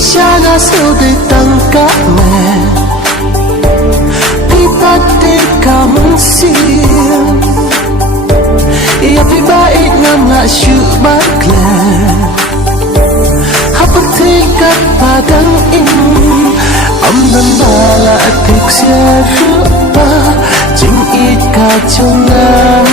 xa na siêu để tăng cả mẹ đi ta đi cảm xiên ya pi ba ít ngam la shu ba kle hấp thi cắt và đắng in âm đàn ba là thực xe rửa ba chính ít cả trong ngàn